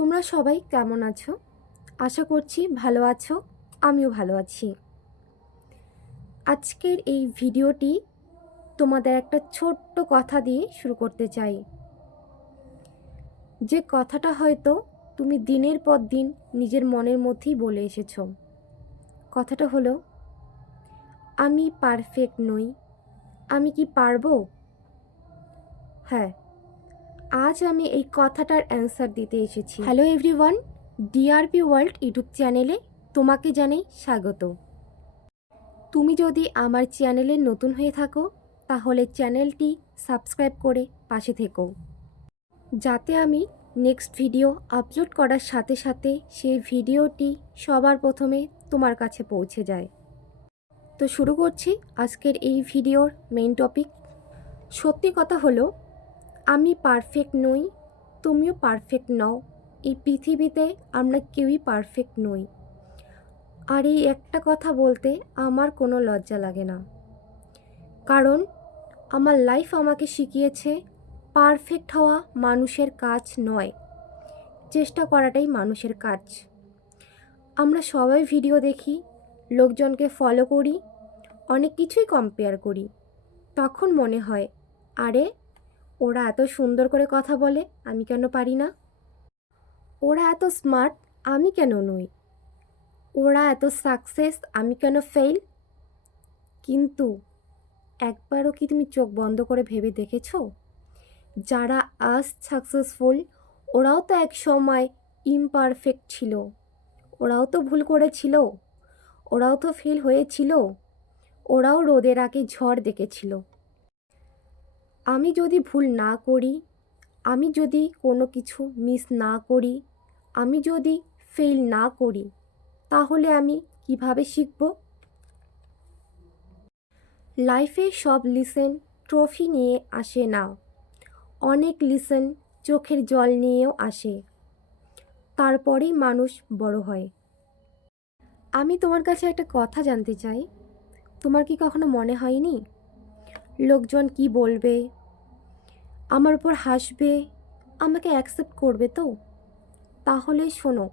তোমরা সবাই কেমন আছো? আশা করছি ভালো আছো, আমিও ভালো আছি। আজকের এই ভিডিওটি তোমাদের একটা ছোট্ট কথা দিয়ে শুরু করতে চাই। যে কথাটা হয়তো তুমি দিনের পর দিন নিজের মনের মধ্যেই বলে এসেছ। কথাটা হলো, আমি পারফেক্ট নই। আমি কি পারব? হ্যাঁ আজ আমি এই কথাটার অ্যান্সার দিতে এসেছি। Hello everyone DRP world YouTube চ্যানেলে তোমাকে জানাই স্বাগত। তুমি যদি আমার চ্যানেলে নতুন হয়ে থাকো, তাহলে চ্যানেলটি সাবস্ক্রাইব করে পাশে থেকো। যাতে আমি নেক্সট ভিডিও আপলোড করার সাথে সাথে সেই ভিডিওটি সবার প্রথমে তোমার কাছে পৌঁছে যায়। তো শুরু করছি আজকের এই ভিডিওর মেইন টপিক সত্যি কথা হলো আমি পারফেক্ট নই, তুমিও পারফেক্ট নও। এই পৃথিবীতে আমরা কেউই পারফেক্ট নই। আর এই একটা কথা বলতে আমার কোনো লজ্জা লাগে না। কারণ আমার লাইফ আমাকে শিখিয়েছে পারফেক্ট হওয়া মানুষের কাজ নয়, চেষ্টা করাটাই মানুষের কাজ। আমরা সবাই ভিডিও দেখি, লোকজনকে ফলো করি, অনেক কিছুই কম্পেয়ার করি। তখন মনে হয়, আরে ওরা এত সুন্দর করে কথা বলে, আমি কেন পারি না? ওরা এত স্মার্ট, আমি কেন নই? ওরা এত সাকসেস, আমি কেন ফেল কিন্তু একবারও কি তুমি চোখ বন্ধ করে ভেবে দেখেছ? যারা আজ সাকসেসফুল, ওরাও তো এক সময় ইমপারফেক্ট ছিল। ওরাও তো ভুল করেছিল। ওরাও তো ফেল হয়েছিল। ওরাও রোদের আগে ঝড় দেখেছিল। আমি যদি ভুল না করি, আমি যদি কোনো কিছু মিস না করি, আমি যদি ফেল না করি, তাহলে আমি কীভাবে শিখব? লাইফে সব লিসেন ট্রফি নিয়ে আসে না। অনেক লিসেন চোখের জল নিয়েও আসে। তারপরেই মানুষ বড় হয়। আমি তোমার কাছে একটা কথা জানতে চাই। তোমার কি কখনো মনে হয়নি? লোকজন কি বলবে? আমার উপর হাসবে? আমাকে অ্যাকসেপ্ট করবে তো? তাহলে শোনো,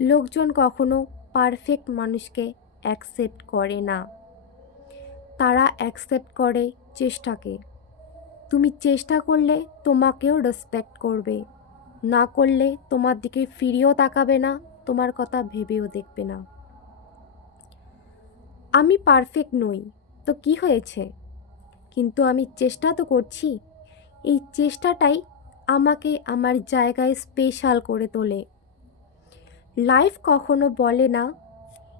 লোকজন কখনো পারফেক্ট মানুষকে অ্যাকসেপ্ট করে না। তারা অ্যাকসেপ্ট করে চেষ্টাকে। তুমি চেষ্টা করলে তোমাকেও রেসপেক্ট করবে। না করলে তোমার দিকে ফিরেও তাকাবে না, তোমার কথা ভেবেও দেখবে না। আমি পারফেক্ট নই। তো কি হয়েছে? কিন্তু আমি চেষ্টা তো করছি। এই চেষ্টাটাই আমাকে আমার জায়গায় স্পেশাল করে তোলে। লাইফ কখনো বলে না,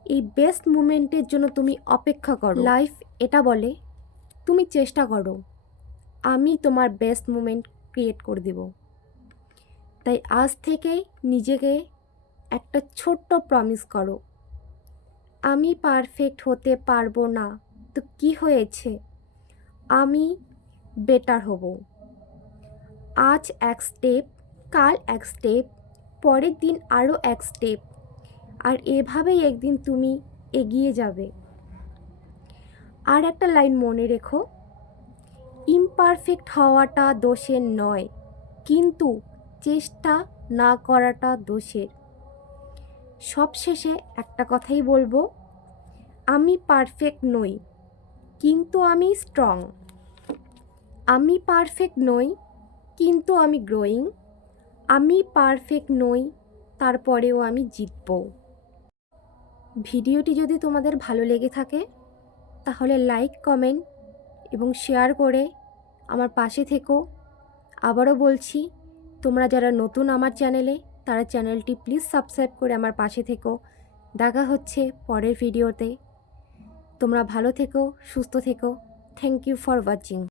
এই বেস্ট মুমেন্টের জন্য তুমি অপেক্ষা করো। লাইফ এটা বলে, তুমি চেষ্টা করো। আমি তোমার বেস্ট মুমেন্ট ক্রিয়েট করে দেব। তাই আজ থেকেই নিজেকে একটা ছোট্ট প্রমিস করো। আমি পারফেক্ট হতে পারব না। তো কি হয়েছে? আমি বেটার হব। আজ এক স্টেপ কাল এক স্টেপ পরের দিন আরও এক স্টেপ আর এভাবেই একদিন তুমি এগিয়ে যাবে। আর একটা লাইন মনে রেখো ইমপারফেক্ট হওয়াটা দোষের নয়, কিন্তু চেষ্টা না করাটা দোষের। সবশেষে একটা কথাই বলব, আমি পারফেক্ট নই। কিন্তু আমি স্ট্রং আমি পারফেক্ট নই, কিন্তু আমি গ্রোয়িং আমি পারফেক্ট নই, তারপরেও আমি জিতব। ভিডিওটি যদি তোমাদের ভালো লেগে থাকে, তাহলে লাইক কমেন্ট এবং শেয়ার করে আমার পাশে থেকো। আবারও বলছি, তোমরা যারা নতুন আমার চ্যানেলে, তারা চ্যানেলটি প্লিজ সাবস্ক্রাইব করে আমার পাশে থেকো। দেখা হচ্ছে পরের ভিডিওতে। তোমরা ভালো থেকো সুস্থ থেকো। Thank you for watching